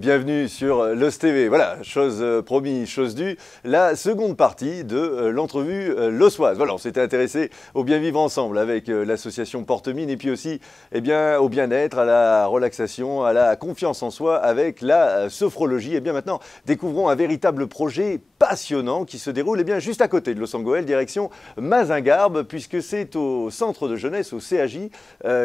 bienvenue sur L'Os TV. Voilà, chose promis, chose due, la seconde partie de l'entrevue lossoise. Voilà, on s'était intéressé au bien vivre ensemble avec l'association Porte-Mine et puis aussi au bien-être, à la relaxation, à la confiance en soi avec la sophrologie. Et bien maintenant, découvrons un véritable projet passionnant qui se déroule juste à côté de Loos-en-Gohelle, direction Mazingarbe, puisque c'est au centre de jeunesse, au CAJ,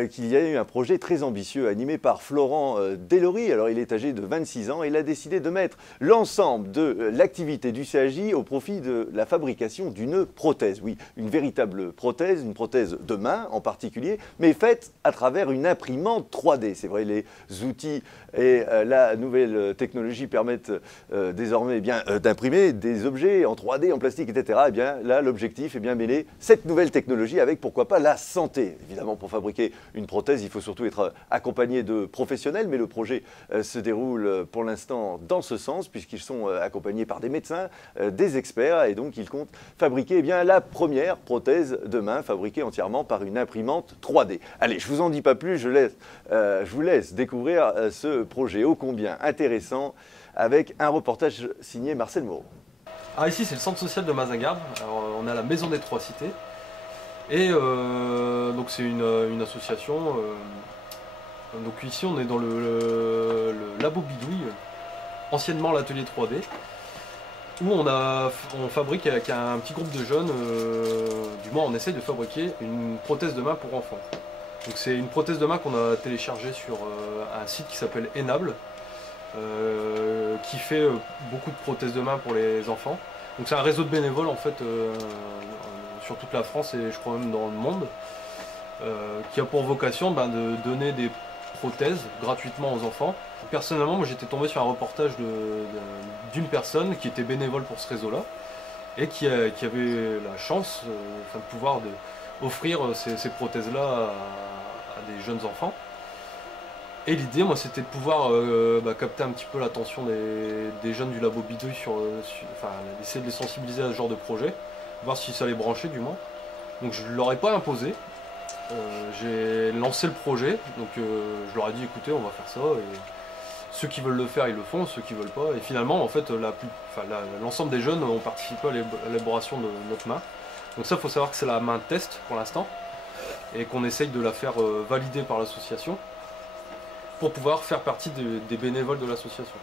qu'il y a eu un projet très ambitieux animé par Florent Delory. Alors il est âgé de 26 ans et il a décidé de mettre l'ensemble de l'activité du CAJ au profit de la fabrication d'une prothèse. Oui, une véritable prothèse, une prothèse de main en particulier, mais faite à travers une imprimante 3D. C'est vrai, les outils et la nouvelle technologie permettent désormais d'imprimer des objets en 3D, en plastique, etc. Et bien là, l'objectif est mêler cette nouvelle technologie avec, pourquoi pas, la santé. Évidemment, pour fabriquer une prothèse, il faut surtout être accompagné de professionnels, mais le projet se déroule pour l'instant dans ce sens, puisqu'ils sont accompagnés par des médecins, des experts, et donc ils comptent fabriquer la première prothèse de main fabriquée entièrement par une imprimante 3D. Allez, je vous en dis pas plus, je vous laisse découvrir ce projet ô combien intéressant avec un reportage signé Marcel Moreau. Alors ici c'est le centre social de Mazingarbe. Alors, on a la maison des Trois Cités et donc c'est une association. Donc ici on est dans le labo bidouille, anciennement l'atelier 3D, où on fabrique avec un petit groupe de jeunes, du moins on essaye de fabriquer une prothèse de main pour enfants. Donc c'est une prothèse de main qu'on a téléchargée sur un site qui s'appelle Enable, qui fait beaucoup de prothèses de main pour les enfants. Donc c'est un réseau de bénévoles en fait sur toute la France et je crois même dans le monde, qui a pour vocation de donner des prothèses gratuitement aux enfants. Personnellement, moi j'étais tombé sur un reportage d'une personne qui était bénévole pour ce réseau-là et qui avait la chance de pouvoir offrir ces prothèses-là à des jeunes enfants. Et l'idée, moi, c'était de pouvoir capter un petit peu l'attention des jeunes du labo bidouille, essayer de les sensibiliser à ce genre de projet, voir si ça les branchait du moins. Donc je ne leur ai pas imposé, j'ai lancé le projet, donc je leur ai dit écoutez, on va faire ça, et ceux qui veulent le faire, ils le font, ceux qui ne veulent pas. Et finalement, en fait, l'ensemble des jeunes ont participé à l'élaboration de notre main. Donc ça, il faut savoir que c'est la main test pour l'instant, et qu'on essaye de la faire valider par l'association, pour pouvoir faire partie des bénévoles de l'association.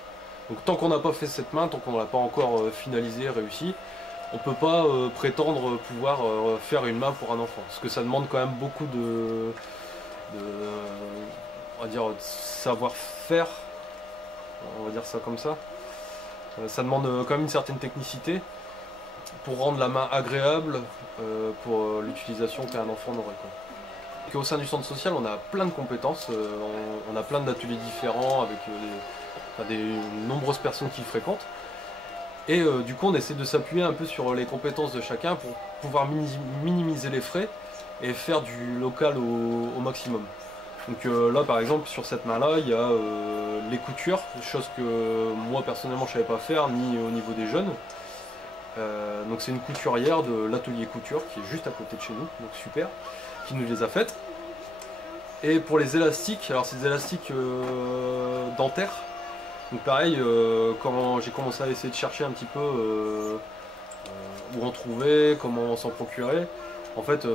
Donc tant qu'on n'a pas fait cette main, tant qu'on ne l'a pas encore finalisée, réussi, on ne peut pas prétendre pouvoir faire une main pour un enfant. Parce que ça demande quand même beaucoup de savoir-faire, on va dire ça comme ça. Ça demande quand même une certaine technicité pour rendre la main agréable pour l'utilisation qu'un enfant n'aurait pas. Au sein du centre social, on a plein de compétences, on a plein d'ateliers différents avec des nombreuses personnes qui fréquentent. Et du coup, on essaie de s'appuyer un peu sur les compétences de chacun pour pouvoir minimiser les frais et faire du local au maximum. Donc là, par exemple, sur cette main-là, il y a les coutures, chose que moi personnellement je ne savais pas faire, ni au niveau des jeunes. Donc c'est une couturière de l'atelier couture qui est juste à côté de chez nous, donc super, qui nous les a faites. Et pour les élastiques, alors c'est des élastiques dentaires. Donc pareil, quand j'ai commencé à essayer de chercher un petit peu où en trouver, comment s'en procurer, en fait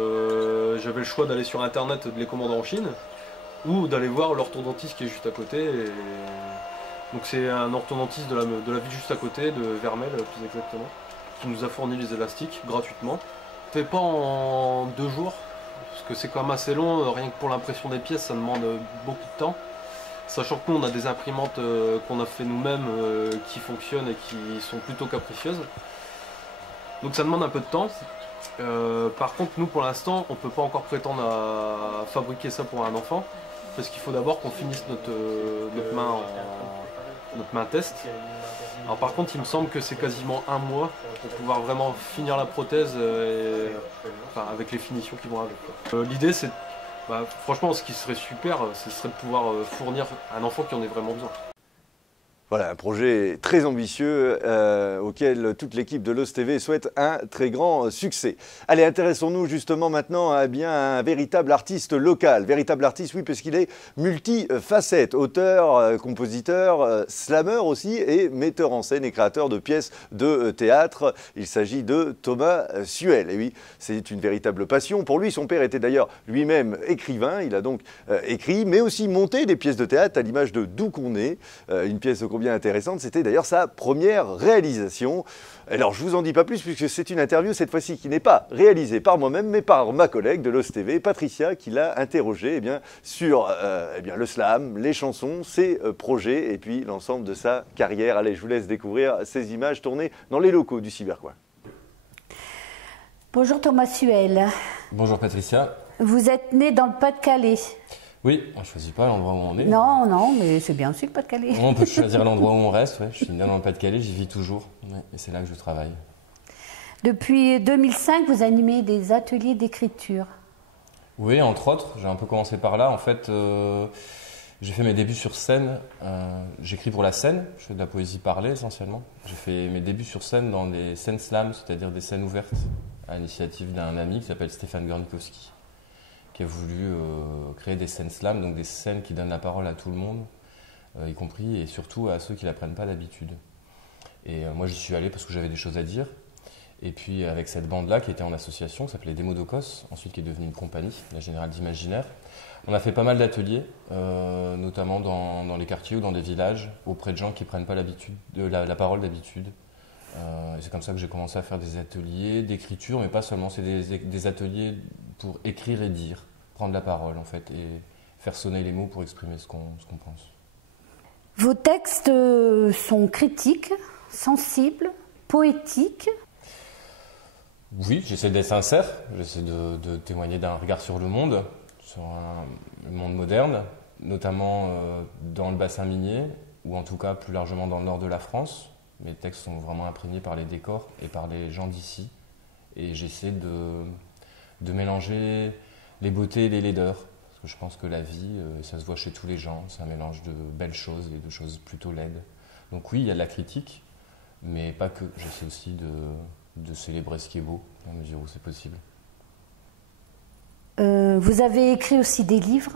j'avais le choix d'aller sur internet, de les commander en Chine, ou d'aller voir l'orthodontiste qui est juste à côté. Donc c'est un orthodontiste de la ville juste à côté, de Vermel plus exactement, qui nous a fourni les élastiques gratuitement. Fait pas en 2 jours, parce que c'est quand même assez long, rien que pour l'impression des pièces ça demande beaucoup de temps. Sachant que nous on a des imprimantes qu'on a fait nous-mêmes qui fonctionnent et qui sont plutôt capricieuses. Donc ça demande un peu de temps. Par contre nous pour l'instant on ne peut pas encore prétendre à fabriquer ça pour un enfant, parce qu'il faut d'abord qu'on finisse notre main test. Alors par contre il me semble que c'est quasiment 1 mois pour pouvoir vraiment finir la prothèse avec les finitions qui vont avec. L'idée c'est, franchement ce qui serait super, ce serait de pouvoir fournir un enfant qui en ait vraiment besoin. Voilà, un projet très ambitieux auquel toute l'équipe de Lost TV souhaite un très grand succès. Allez, intéressons-nous justement maintenant à un véritable artiste local. Véritable artiste, oui, parce qu'il est multifacette. Auteur, compositeur, slammer aussi et metteur en scène et créateur de pièces de théâtre. Il s'agit de Thomas Suel. Et oui, c'est une véritable passion pour lui. Son père était d'ailleurs lui-même écrivain. Il a donc écrit, mais aussi monté des pièces de théâtre à l'image de D'où qu'on est, une pièce bien intéressante, c'était d'ailleurs sa première réalisation. Alors je vous en dis pas plus puisque c'est une interview cette fois-ci qui n'est pas réalisée par moi-même mais par ma collègue de Lost TV, Patricia, qui l'a interrogé sur le slam, les chansons, ses projets et puis l'ensemble de sa carrière. Allez, je vous laisse découvrir ces images tournées dans les locaux du Cybercoin. Bonjour Thomas Suel. Bonjour Patricia. Vous êtes né dans le Pas-de-Calais. Oui, on ne choisit pas l'endroit où on est. Non, mais c'est bien aussi le Pas-de-Calais. On peut choisir l'endroit où on reste, ouais. Je suis né dans le Pas-de-Calais, j'y vis toujours, ouais, et c'est là que je travaille. Depuis 2005, vous animez des ateliers d'écriture. Oui, entre autres, j'ai un peu commencé par là. En fait, j'ai fait mes débuts sur scène. J'écris pour la scène, je fais de la poésie parlée essentiellement. J'ai fait mes débuts sur scène dans des scènes slam, c'est-à-dire des scènes ouvertes, à l'initiative d'un ami qui s'appelle Stéphane Gornikowski, qui a voulu créer des scènes slam, donc des scènes qui donnent la parole à tout le monde, y compris et surtout à ceux qui ne la prennent pas d'habitude. Et moi j'y suis allé parce que j'avais des choses à dire. Et puis avec cette bande-là qui était en association, qui s'appelait Demodocos, ensuite qui est devenue une compagnie, la Générale d'Imaginaire, on a fait pas mal d'ateliers, notamment dans les quartiers ou dans des villages, auprès de gens qui ne prennent pas la parole d'habitude. C'est comme ça que j'ai commencé à faire des ateliers d'écriture, mais pas seulement, c'est des ateliers pour écrire et dire, prendre la parole en fait, et faire sonner les mots pour exprimer ce qu'on pense. Vos textes sont critiques, sensibles, poétiques. Oui, j'essaie d'être sincère, j'essaie de témoigner d'un regard sur le monde moderne, notamment dans le bassin minier, ou en tout cas plus largement dans le nord de la France. Mes textes sont vraiment imprégnés par les décors et par les gens d'ici, et j'essaie de mélanger les beautés et les laideurs, parce que je pense que la vie, ça se voit chez tous les gens, c'est un mélange de belles choses et de choses plutôt laides. Donc oui, il y a de la critique, mais pas que. J'essaie aussi de célébrer ce qui est beau, à mesure où c'est possible. Vous avez écrit aussi des livres,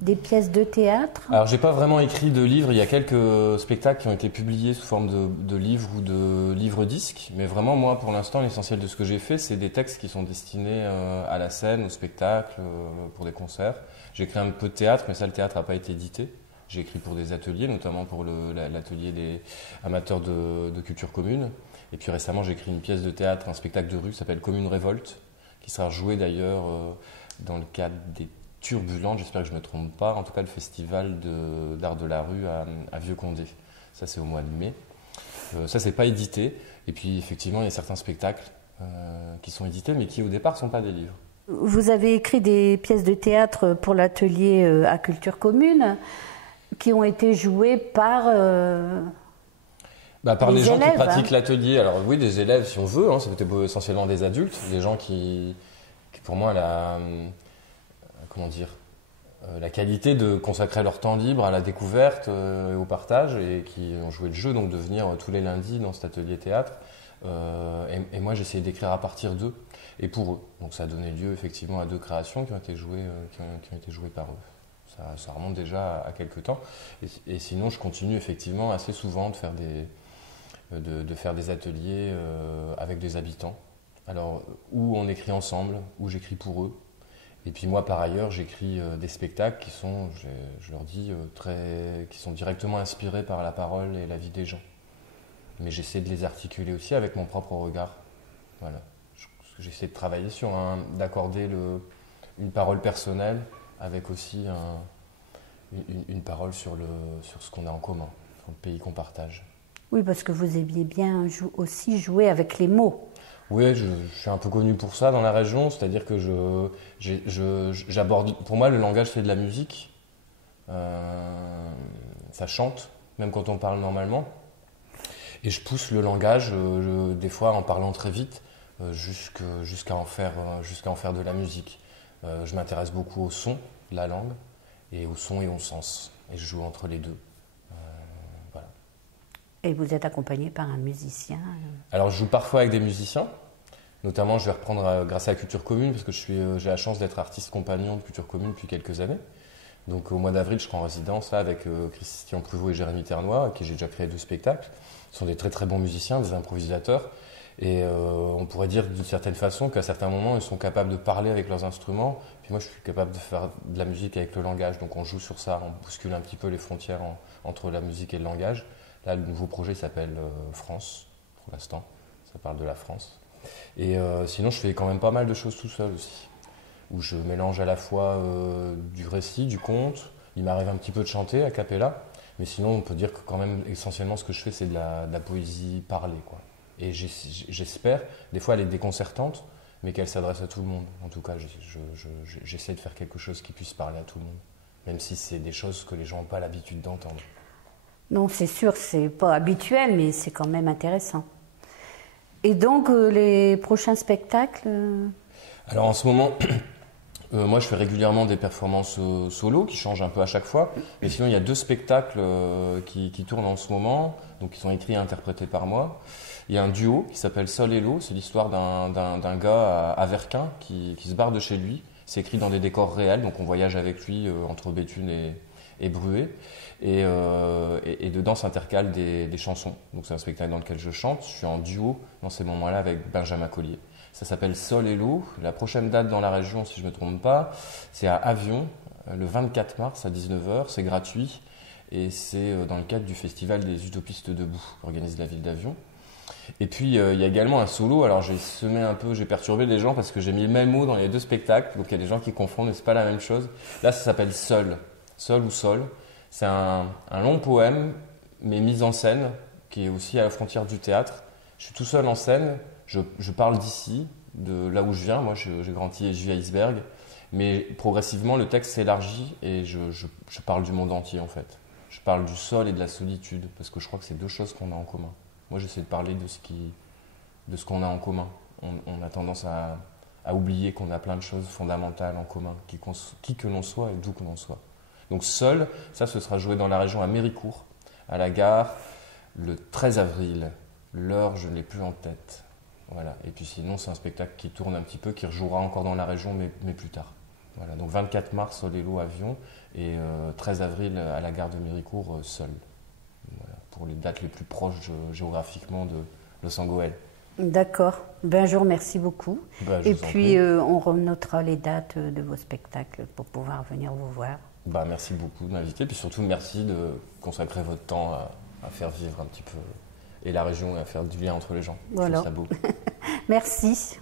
des pièces de théâtre. Alors j'ai pas vraiment écrit de livres, il y a quelques spectacles qui ont été publiés sous forme de livres ou de livres-disques, mais vraiment moi pour l'instant l'essentiel de ce que j'ai fait c'est des textes qui sont destinés à la scène, au spectacle, pour des concerts. J'ai écrit un peu de théâtre, mais ça le théâtre n'a pas été édité. J'ai écrit pour des ateliers, notamment pour l'atelier des amateurs de culture commune. Et puis récemment j'ai écrit une pièce de théâtre, un spectacle de rue qui s'appelle Commune Révolte, qui sera joué d'ailleurs dans le cadre des Turbulentes, j'espère que je ne me trompe pas, en tout cas le festival d'art de la rue à Vieux-Condé. Ça c'est au mois de mai. Ça c'est pas édité. Et puis effectivement il y a certains spectacles qui sont édités mais qui au départ ne sont pas des livres. Vous avez écrit des pièces de théâtre pour l'atelier à culture commune qui ont été jouées par... par les gens élèves, qui pratiquent l'atelier. Alors oui, des élèves si on veut, hein, c'était essentiellement des adultes, des gens qui pour moi la qualité de consacrer leur temps libre à la découverte et au partage et qui ont joué le jeu, donc de venir tous les lundis dans cet atelier théâtre. Et moi, j'ai essayé d'écrire à partir d'eux et pour eux. Donc ça a donné lieu effectivement à 2 créations qui ont été jouées par eux. Ça remonte déjà à quelques temps. Et sinon, je continue effectivement assez souvent de faire des ateliers avec des habitants. Alors, où on écrit ensemble, où j'écris pour eux. Et puis moi, par ailleurs, j'écris des spectacles qui sont, je leur dis, qui sont directement inspirés par la parole et la vie des gens. Mais j'essaie de les articuler aussi avec mon propre regard. Voilà. J'essaie de travailler d'accorder une parole personnelle avec aussi une parole sur ce qu'on a en commun, sur le pays qu'on partage. Oui, parce que vous aimiez bien aussi jouer avec les mots. Oui, je suis un peu connu pour ça dans la région, c'est-à-dire que j'aborde. Pour moi, le langage, c'est de la musique. Ça chante, même quand on parle normalement. Et je pousse le langage, des fois en parlant très vite, jusqu'à en faire de la musique. Je m'intéresse beaucoup au son de la langue, et au son et au sens. Et je joue entre les deux. Voilà. Et vous êtes accompagné par un musicien? Alors je joue parfois avec des musiciens. Notamment, je vais reprendre grâce à la Culture Commune, parce que j'ai la chance d'être artiste compagnon de Culture Commune depuis quelques années. Donc au mois d'avril, je serai en résidence là, avec Christian Pruvot et Jérémy Ternois, avec qui j'ai déjà créé 2 spectacles. Ce sont des très très bons musiciens, des improvisateurs. Et on pourrait dire d'une certaine façon qu'à certains moments, ils sont capables de parler avec leurs instruments. Puis moi, je suis capable de faire de la musique avec le langage. Donc on joue sur ça, on bouscule un petit peu les frontières entre la musique et le langage. Là, le nouveau projet s'appelle France, pour l'instant. Ça parle de la France. Et sinon, je fais quand même pas mal de choses tout seul aussi, où je mélange à la fois du récit, du conte. Il m'arrive un petit peu de chanter a cappella, mais sinon, on peut dire que quand même, essentiellement, ce que je fais, c'est de la poésie parlée, quoi. Et j'espère, des fois, elle est déconcertante, mais qu'elle s'adresse à tout le monde. En tout cas, j'essaie de faire quelque chose qui puisse parler à tout le monde, même si c'est des choses que les gens n'ont pas l'habitude d'entendre. Non, c'est sûr, c'est pas habituel, mais c'est quand même intéressant. Et donc, les prochains spectacles Alors en ce moment, moi je fais régulièrement des performances solo qui changent un peu à chaque fois. Mais sinon, il y a 2 spectacles qui tournent en ce moment, donc qui sont écrits et interprétés par moi. Il y a un duo qui s'appelle Sol et l'eau. C'est l'histoire d'un gars à Verquin qui se barre de chez lui. C'est écrit dans des décors réels, donc on voyage avec lui entre Béthune et Bruay. Et dedans s'intercalent des chansons. Donc c'est un spectacle dans lequel je chante. Je suis en duo dans ces moments-là avec Benjamin Collier. Ça s'appelle Sol et l'eau. La prochaine date dans la région, si je ne me trompe pas, c'est à Avion, le 24 mars à 19h. C'est gratuit et c'est dans le cadre du festival des Utopistes debout qu'organise la ville d'Avion. Et puis il y a également un solo. Alors j'ai perturbé les gens parce que j'ai mis le même mot dans les 2 spectacles. Donc il y a des gens qui confondent, mais c'est pas la même chose. Là, ça s'appelle Seul. Seul ou Sol. C'est un long poème, mais mis en scène, qui est aussi à la frontière du théâtre. Je suis tout seul en scène, je parle d'ici, de là où je viens. Moi, j'ai grandi et je vis à Iceberg. Mais progressivement, le texte s'élargit et je parle du monde entier, en fait. Je parle du sol et de la solitude, parce que je crois que c'est 2 choses qu'on a en commun. Moi, j'essaie de parler de ce qu'on a en commun. On a tendance à oublier qu'on a plein de choses fondamentales en commun, qui que l'on soit et d'où que l'on soit. Donc Seul, ça ce sera joué dans la région à Méricourt, à la gare, le 13 avril. L'heure, je ne l'ai plus en tête. Voilà. Et puis sinon, c'est un spectacle qui tourne un petit peu, qui rejouera encore dans la région, mais plus tard. Voilà. Donc 24 mars, Sol et l'eau, Avion, et 13 avril à la gare de Méricourt, Seul. Voilà. Pour les dates les plus proches géographiquement de Los Angeles. D'accord. Ben, je vous remercie beaucoup. Et puis, on renotera les dates de vos spectacles pour pouvoir venir vous voir. Merci beaucoup de m'inviter, puis surtout merci de consacrer votre temps à faire vivre un petit peu et la région et à faire du lien entre les gens. Voilà. Je trouve ça beau. Merci.